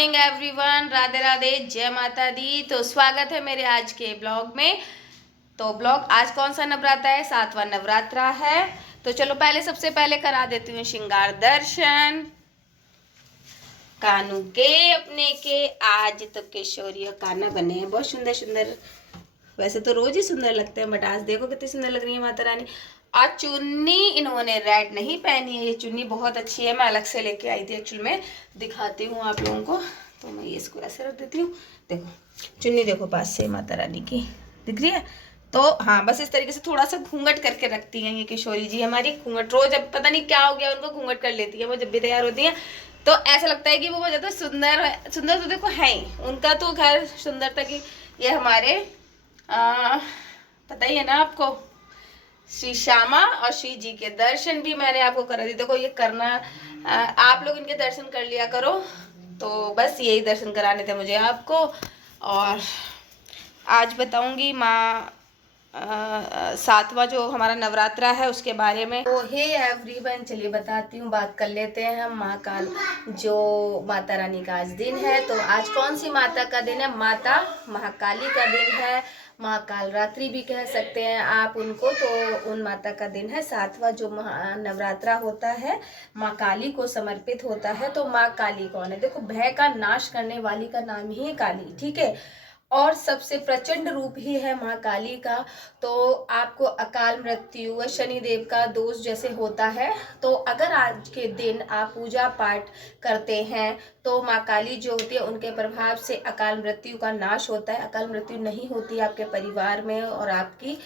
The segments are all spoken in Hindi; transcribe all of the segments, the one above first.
एवरीवन, राधे राधे, जय माता दी। तो स्वागत है मेरे आज के ब्लॉग में। तो ब्लॉग आज कौन सा नवरात्रा है? 7वां नवरात्रा है। तो चलो पहले सबसे पहले करा देती हूँ श्रृंगार दर्शन कानू के अपने के। आज तो किशोरी काना बने हैं बहुत सुंदर सुंदर। वैसे तो रोज ही सुंदर लगते हैं बट आज देखो कितनी सुंदर लग रही है माता रानी। आज चुन्नी इन्होंने रेड नहीं पहनी है। ये चुन्नी बहुत अच्छी है, मैं अलग से लेके आई थी एक्चुअल में। दिखाती हूँ आप लोगों को। तो मैं ये इसको ऐसे रख देती हूँ। देखो चुन्नी देखो पास से माता रानी की दिख रही है। तो हाँ, बस इस तरीके से थोड़ा सा घूंघट करके रखती हैं ये किशोरी जी हमारी। घूंघट रोज अब पता नहीं क्या हो गया उनको, घूंघट कर लेती है वो जब भी तैयार होती है। तो ऐसा लगता है कि वो बहुत ज्यादा सुंदर है। सुंदर तो देखो है ही उनका, तो खैर सुंदरता की ये हमारे पता ही है ना आपको, श्री श्यामा और श्री जी के दर्शन भी मैंने आपको करा दी। देखो ये करना, आप लोग इनके दर्शन कर लिया करो। तो बस यही दर्शन कराने थे मुझे आपको। और आज बताऊंगी माँ 7वां जो हमारा नवरात्रा है उसके बारे में। तो हे एवरीवन, चलिए बताती हूँ, बात कर लेते हैं हम महाकाल जो माता रानी का आज दिन है। तो आज कौन सी माता का दिन है? माता महाकाली का दिन है। महाकाल रात्रि भी कह सकते हैं आप उनको। तो उन माता का दिन है। 7वां जो नवरात्रा होता है माँ काली को समर्पित होता है। तो माँ काली कौन है? देखो, भय का नाश करने वाली का नाम ही है काली, ठीक है। और सबसे प्रचंड रूप ही है महाकाली का। तो आपको अकाल मृत्यु, शनिदेव का दोष जैसे होता है, तो अगर आज के दिन आप पूजा पाठ करते हैं तो माँ काली जो होती है उनके प्रभाव से अकाल मृत्यु का नाश होता है। अकाल मृत्यु नहीं होती आपके परिवार में और आपकी।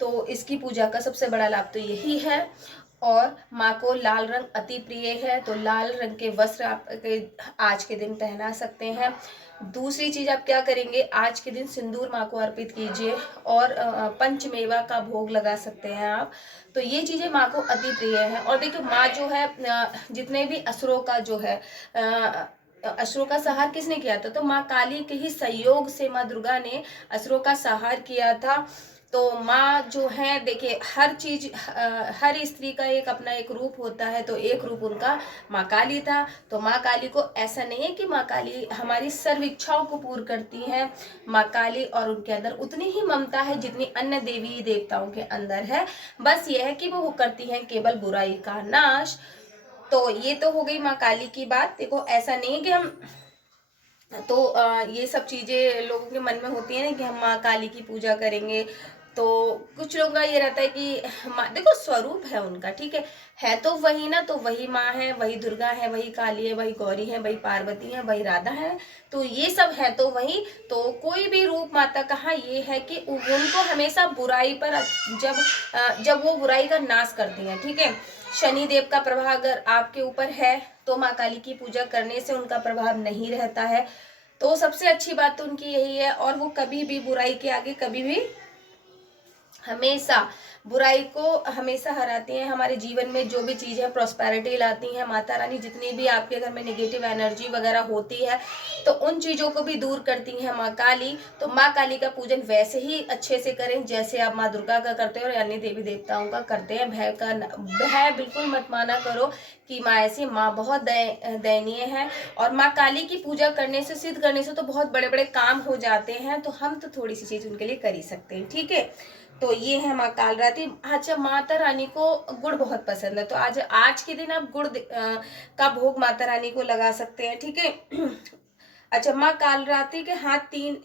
तो इसकी पूजा का सबसे बड़ा लाभ तो यही है। और माँ को लाल रंग अति प्रिय है, तो लाल रंग के वस्त्र आप आज के दिन पहना सकते हैं। दूसरी चीज आप क्या करेंगे, आज के दिन सिंदूर माँ को अर्पित कीजिए और पंचमेवा का भोग लगा सकते हैं आप। तो ये चीजें माँ को अति प्रिय है। और देखिए माँ जो है, जितने भी असुरों का जो है असुरों का संहार किसने किया था? तो माँ काली के ही सहयोग से माँ दुर्गा ने असुरों का संहार किया था। तो माँ जो है, देखिए हर चीज, हर स्त्री का एक अपना एक रूप होता है। तो एक रूप उनका माँ काली था। तो माँ काली को ऐसा नहीं है कि माँ काली हमारी सर्व इच्छाओं को पूर्ण करती है। माँ काली और उनके अंदर उतनी ही ममता है जितनी अन्य देवी देवताओं के अंदर है। बस यह है कि वो करती हैं केवल बुराई का नाश। तो ये तो हो गई माँ काली की बात। देखो ऐसा नहीं है कि हम, तो ये सब चीजें लोगों के मन में होती है ना कि हम माँ काली की पूजा करेंगे। तो कुछ लोगों का ये रहता है कि देखो स्वरूप है उनका, ठीक है तो वही ना। तो वही माँ है, वही दुर्गा है, वही काली है, वही गौरी है, वही पार्वती है, वही राधा है। तो ये सब है तो वही। तो कोई भी रूप माता कहाँ ये है कि उनको हमेशा बुराई पर, जब वो बुराई का नाश करती हैं, ठीक है। शनि देव का प्रभाव अगर आपके ऊपर है तो माँ काली की पूजा करने से उनका प्रभाव नहीं रहता है। तो सबसे अच्छी बात तो उनकी यही है। और वो कभी भी बुराई के आगे कभी भी, हमेशा बुराई को हमेशा हराती हैं। हमारे जीवन में जो भी चीज़ है प्रॉस्पेरिटी लाती हैं माता रानी। जितनी भी आपके घर में नेगेटिव एनर्जी वगैरह होती है तो उन चीज़ों को भी दूर करती हैं माँ काली। तो माँ काली का पूजन वैसे ही अच्छे से करें जैसे आप माँ दुर्गा का करते हो और अन्य देवी देवताओं का करते हैं। भय बिल्कुल मत माना करो कि माँ ऐसी, माँ बहुत दयनीय है। और माँ काली की पूजा करने से, सिद्ध करने से तो बहुत बड़े बड़े काम हो जाते हैं। तो हम तो थोड़ी सी चीज़ उनके लिए कर ही सकते हैं, ठीक है। तो ये है माँ काल रात्रि। अच्छा, माता रानी को गुड़ बहुत पसंद है। तो आज के दिन आप गुड़ का भोग माता रानी को लगा सकते हैं, ठीक है। अच्छा, माँ कालरात्रि के हाथ तीन,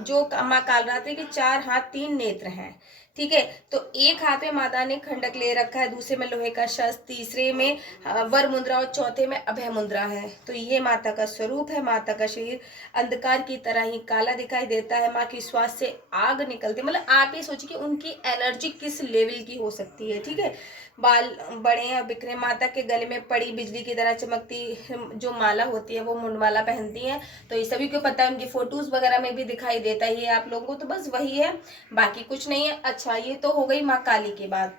जो माँ कालरात्रि के 4 हाथ 3 नेत्र हैं, ठीक है। तो एक हाथ में माता ने खंडक ले रखा है, दूसरे में लोहे का शस्त्र, तीसरे में वर मुद्रा और चौथे में अभय मुद्रा है। तो ये माता का स्वरूप है। माता का शरीर अंधकार की तरह ही काला दिखाई देता है। माँ की श्वास से आग निकलती, मतलब आप ये सोचिए कि उनकी एनर्जी किस लेवल की हो सकती है, ठीक है। बाल बड़े हैं बिखरे। माता के गले में पड़ी बिजली की तरह चमकती जो माला होती है वो मुंडमाला पहनती हैं। तो ये सभी को पता है, उनकी फोटोज वगैरह में भी दिखाई देता ही है आप लोगों को। तो बस वही है, बाकी कुछ नहीं है। अच्छा, ये तो हो गई माँ काली की बात।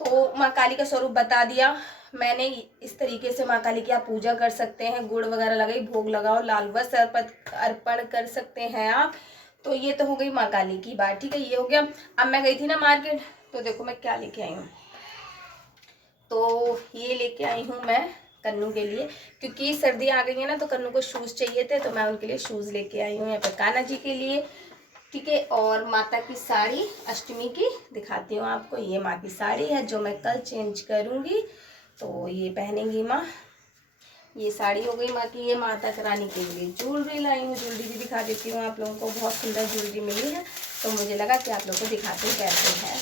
तो माँ काली का स्वरूप बता दिया मैंने। इस तरीके से माँ काली की आप पूजा कर सकते हैं। गुड़ वगैरह लगाई, भोग लगाओ, लाल वस्त्र अर्पण कर सकते हैं आप। तो ये तो हो गई माँ काली की बात, ठीक है। ये हो गया। अब मैं गई थी ना मार्केट, तो देखो मैं क्या लेके आई हूँ। तो ये लेके आई हूँ मैं कन्नू के लिए, क्योंकि सर्दी आ गई है ना तो कन्नू को शूज़ चाहिए थे, तो मैं उनके लिए शूज़ लेके आई हूँ यहाँ पर कान्हा जी के लिए, ठीक है। और माता की साड़ी अष्टमी की दिखाती हूँ आपको। ये माँ की साड़ी है जो मैं कल चेंज करूँगी, तो ये पहनेंगी माँ। ये साड़ी हो गई माँ की। ये माता रानी के लिए ज्वेलरी लाई हूँ, ज्वेलरी भी दिखा देती हूँ आप लोगों को। बहुत सुंदर ज्वेलरी मिली है, तो मुझे लगा कि आप लोगों को दिखाते कैसे है।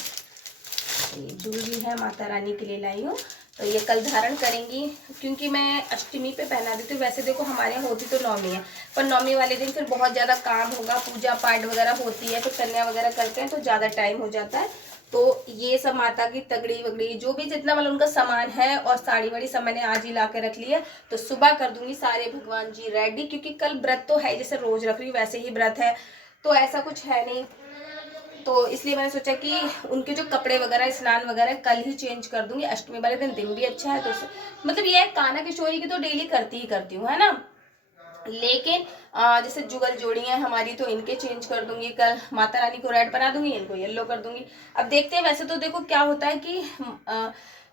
ये ज्वेलरी है माता रानी के लिए लाई हूँ, तो ये कल धारण करेंगी, क्योंकि मैं अष्टमी पे पहना देती हूँ। वैसे देखो हमारे यहाँ होती तो नौमी है, पर नौमी वाले दिन फिर बहुत ज़्यादा काम होगा, पूजा पाठ वगैरह होती है, फिर कन्या वगैरह करते हैं तो ज़्यादा टाइम हो जाता है। तो ये सब माता की तगड़ी वगड़ी जो भी जितना मतलब उनका सामान है और साड़ी वाड़ी सब मैंने आज ही ला के रख लिया, तो सुबह कर दूंगी सारे भगवान जी रेडी, क्योंकि कल व्रत तो है, जैसे रोज रख रही हूँ वैसे ही व्रत है, तो ऐसा कुछ है नहीं। तो इसलिए मैंने सोचा कि उनके जो कपड़े वगैरह स्नान वगैरह कल ही चेंज कर दूंगी। अष्टमी वाले दिन भी अच्छा है, तो मतलब ये है कान्हा किशोरी की तो डेली करती ही करती हूँ, है ना। लेकिन जैसे जुगल जोड़ी है हमारी, तो इनके चेंज कर दूंगी कल। माता रानी को रेड बना दूंगी, इनको येलो कर दूंगी। अब देखते हैं। वैसे तो देखो क्या होता है कि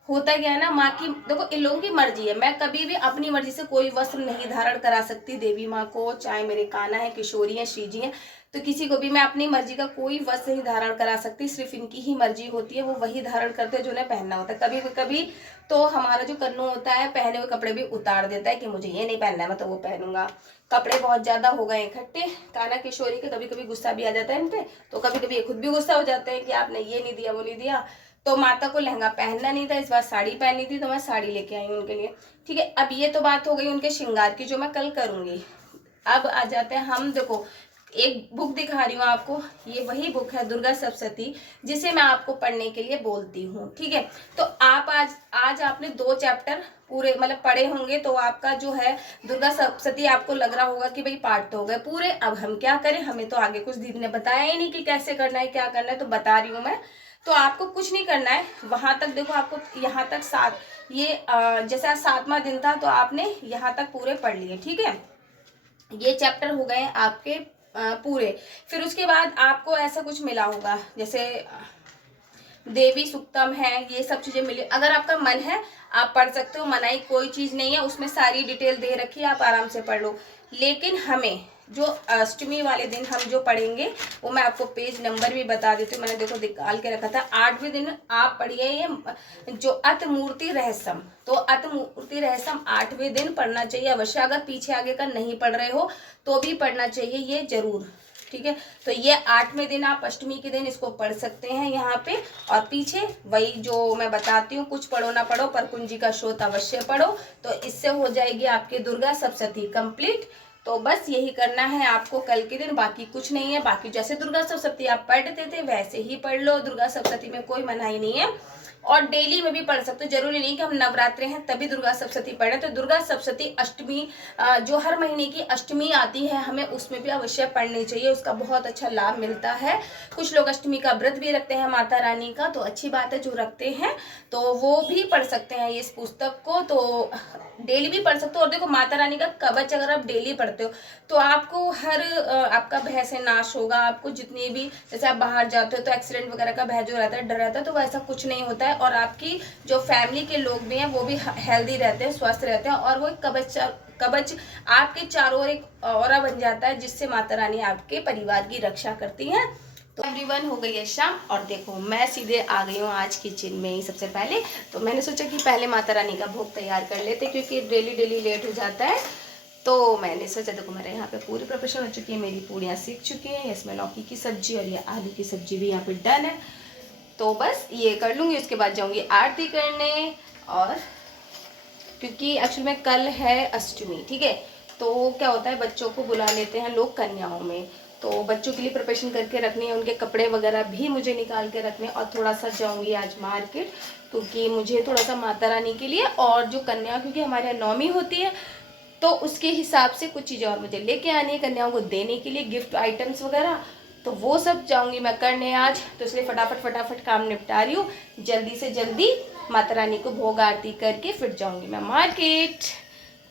होता क्या है ना, माँ की देखो इन लोगों की मर्जी है। मैं कभी भी अपनी मर्जी से कोई वस्त्र नहीं धारण करा सकती देवी माँ को, चाहे मेरे कान्हा है, किशोरी है, श्री जी है, तो किसी को भी मैं अपनी मर्जी का कोई वस्त्र नहीं धारण करा सकती। सिर्फ इनकी ही मर्जी होती है, वो वही धारण करते हैं जो उन्हें पहनना होता है। कभी कभी तो हमारा जो कन्नू होता है पहने हुए कपड़े भी उतार देता है कि मुझे ये नहीं पहनना है, मैं तो वो पहनूंगा। कपड़े बहुत ज्यादा हो गए इकट्ठे कान्हा किशोरी के, कभी कभी गुस्सा भी आ जाता है इन पे, तो कभी कभी ये खुद भी गुस्सा हो जाते हैं कि आपने ये नहीं दिया वो नहीं दिया। तो माता को लहंगा पहनना नहीं था, इस बार साड़ी पहननी थी, तो मैं साड़ी लेके आई हूँ उनके लिए, ठीक है। अब ये तो बात हो गई उनके श्रृंगार की, जो मैं कल करूंगी। अब आ जाते हैं हम, देखो एक बुक दिखा रही हूँ आपको, ये वही बुक है दुर्गा सप्तशती, जिसे मैं आपको पढ़ने के लिए बोलती हूँ, ठीक है। तो आप आज आपने 2 चैप्टर पूरे मतलब पढ़े होंगे, तो आपका जो है दुर्गा सप्तशती आपको लग रहा होगा कि भाई पाठ तो हो गए पूरे। अब हम क्या करें, हमें तो आगे कुछ दीदी ने बताया ही नहीं कि कैसे करना है क्या करना है, तो बता रही हूँ मैं। तो आपको कुछ नहीं करना है, वहां तक देखो आपको यहाँ तक 7 ये जैसे आज 7वां दिन था, तो आपने यहाँ तक पूरे पढ़ लिए, ठीक है। ये चैप्टर हो गए आपके पूरे। फिर उसके बाद आपको ऐसा कुछ मिला होगा, जैसे देवी सुक्तम है, ये सब चीजें मिली। अगर आपका मन है आप पढ़ सकते हो, मनाई कोई चीज नहीं है, उसमें सारी डिटेल दे रखी है, आप आराम से पढ़ लो। लेकिन हमें जो अष्टमी वाले दिन हम जो पढ़ेंगे, वो मैं आपको पेज नंबर भी बता देती हूँ, मैंने देखो निकाल के रखा था। 8वें दिन आप पढ़िए ये जो अत मूर्ति रहस्यम, तो अत मूर्ति रहस्यम 8वें दिन पढ़ना चाहिए अवश्य। अगर पीछे आगे का नहीं पढ़ रहे हो तो भी पढ़ना चाहिए ये जरूर, ठीक है। तो ये 8वें दिन आप अष्टमी के दिन इसको पढ़ सकते हैं यहाँ पे। और पीछे वही जो मैं बताती हूँ, कुछ पढ़ो ना पढ़ो पर कुंजी का श्रोत अवश्य पढ़ो, तो इससे हो जाएगी आपकी दुर्गा सप्तशती कंप्लीट। तो बस यही करना है आपको कल के दिन, बाकी कुछ नहीं है। बाकी जैसे दुर्गा सप्तशती आप पढ़ते थे वैसे ही पढ़ लो, दुर्गा सप्तशती में कोई मनाही नहीं है। और डेली में भी पढ़ सकते हो, जरूरी नहीं कि हम नवरात्रे हैं तभी दुर्गा सप्तशती पढ़े। तो दुर्गा सप्तशती अष्टमी जो हर महीने की अष्टमी आती है, हमें उसमें भी अवश्य पढ़नी चाहिए, उसका बहुत अच्छा लाभ मिलता है। कुछ लोग अष्टमी का व्रत भी रखते हैं माता रानी का, तो अच्छी बात है जो रखते हैं तो वो भी पढ़ सकते हैं इस पुस्तक को, तो डेली भी पढ़ सकते हो। और देखो माता रानी का कवच अगर आप डेली पढ़ते हो तो आपको हर आपका भय से नाश होगा। आपको जितनी भी जैसे आप बाहर जाते हो तो एक्सीडेंट वगैरह का भय जो रहता है, डर रहता है, तो वैसा कुछ नहीं होता है। और आपकी जो फैमिली के लोग भी हैं वो भी हेल्दी रहते हैं, स्वस्थ रहते हैं। और वो कवच आपके चारों ओर एक ऑरा बन जाता है, जिससे माता रानी आपके परिवार की रक्षा करती हैं। तो एवरीवन हो गई है शाम, और देखो मैं सीधे आ गई हूँ आज किचन में ही। सबसे पहले तो मैंने सोचा कि पहले माता रानी का भोग तैयार कर लेते, क्योंकि डेली लेट हो जाता है। तो मैंने सोचा देखो मेरे यहाँ पे पूरी प्रिपरेशन हो चुकी है, मेरी पूड़ियाँ सीख चुकी हैं, इसमें लौकी की सब्जी और ये आलू की सब्जी भी यहाँ पे डन है। तो बस ये कर लूँगी, उसके बाद जाऊँगी आरती करने। और क्योंकि एक्चुअली में कल है अष्टमी, ठीक है, तो क्या होता है बच्चों को बुला लेते हैं लोग कन्याओं में, तो बच्चों के लिए प्रिपरेशन करके रखनी है, उनके कपड़े वगैरह भी मुझे निकाल के रखने। और थोड़ा सा जाऊँगी आज मार्केट, क्योंकि मुझे थोड़ा सा माता रानी के लिए और जो कन्या, क्योंकि हमारे यहाँ नौमी होती है, तो उसके हिसाब से कुछ चीज़ें और मुझे लेके आनी है कन्याओं को देने के लिए, गिफ्ट आइटम्स वगैरह, तो वो सब जाऊंगी मैं करने आज। तो इसलिए फटाफट काम निपटा रही हूँ, जल्दी से जल्दी माता रानी को भोग आरती करके फिर जाऊंगी मैं मार्केट।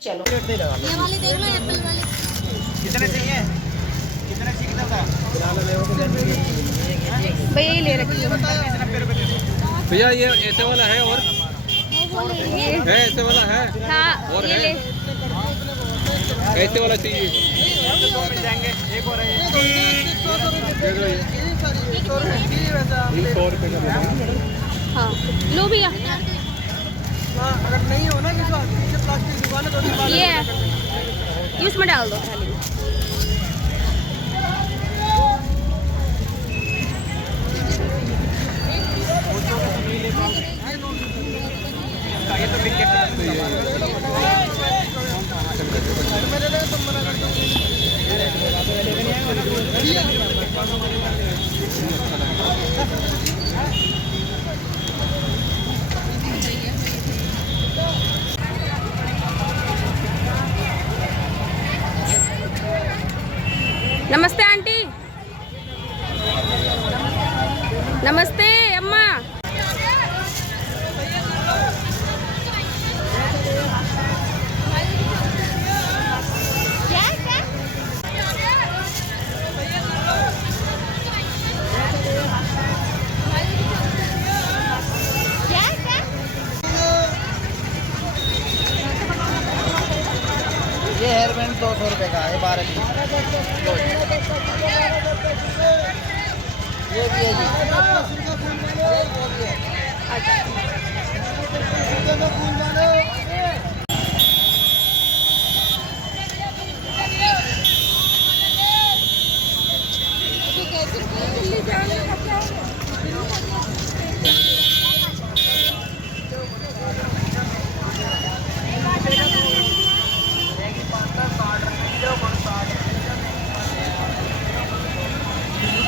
चलो ये वाली देख लो, एप्पल वाली कितने चाहिए, कितने चाहिए भैया ले रखी भैया ये ऐसे वाला है और है ऐसे वाला है। हाँ और ये है ले। कैसे वाला चाहिए? मिल जाएंगे, एक और है ये। दे दो ये। ये 100 रुपये का दे दो मैडम। हाँ लो भैया। अगर नहीं हो ना किसी बात नीचे प्लास्टिक दुकान है तो ये है, ये उसमें डाल दो थाली में। ये तो बिक के नमस्ते आंटी। नमस्ते अम्मा। ये हेयर बैंड 200 रुपये का है 12 की। ये भी है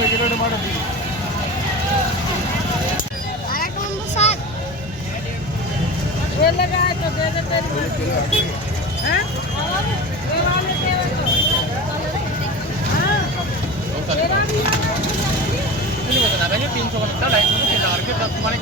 किलो टमाटर ये लगा है तो दे देते हैं। ये वाले टेबल तो नहीं बता रहा 300 का लगता है 250 के 10 तुम्हारे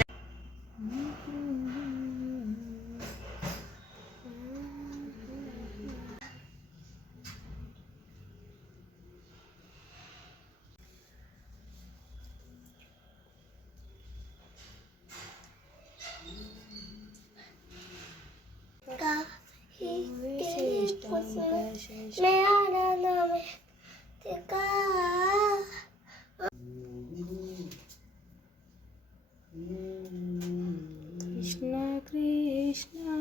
कृष्णा कृष्णा।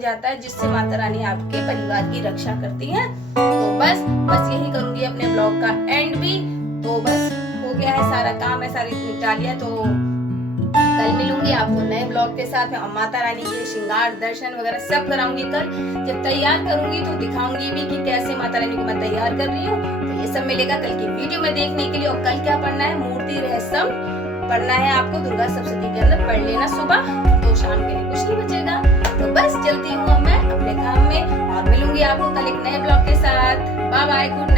जाता है जिससे माता रानी आपके परिवार की रक्षा करती है। तो बस यही करूंगी अपने ब्लॉग का एंड भी। तो बस हो गया है, सारा काम है, सारी निपटा लिया। तो कल मिलूंगी आपको नए ब्लॉग के साथ में और माता रानी के श्रृंगार दर्शन वगैरह सब कराऊंगी। कल जब तैयार करूंगी तो दिखाऊंगी भी कि कैसे माता रानी को मैं तैयार कर रही हूँ। तो ये सब मिलेगा कल की वीडियो में देखने के लिए। और कल क्या पढ़ना है, मूर्ति रहस्यम पढ़ना है आपको दुर्गा सप्तशती के अंदर, पढ़ लेना सुबह, तो शाम के लिए कुछ नहीं बचेगा। तो बस चलती हूँ मैं अपने काम में और मिलूंगी आपको कल एक नए ब्लॉग के साथ। Bye bye, good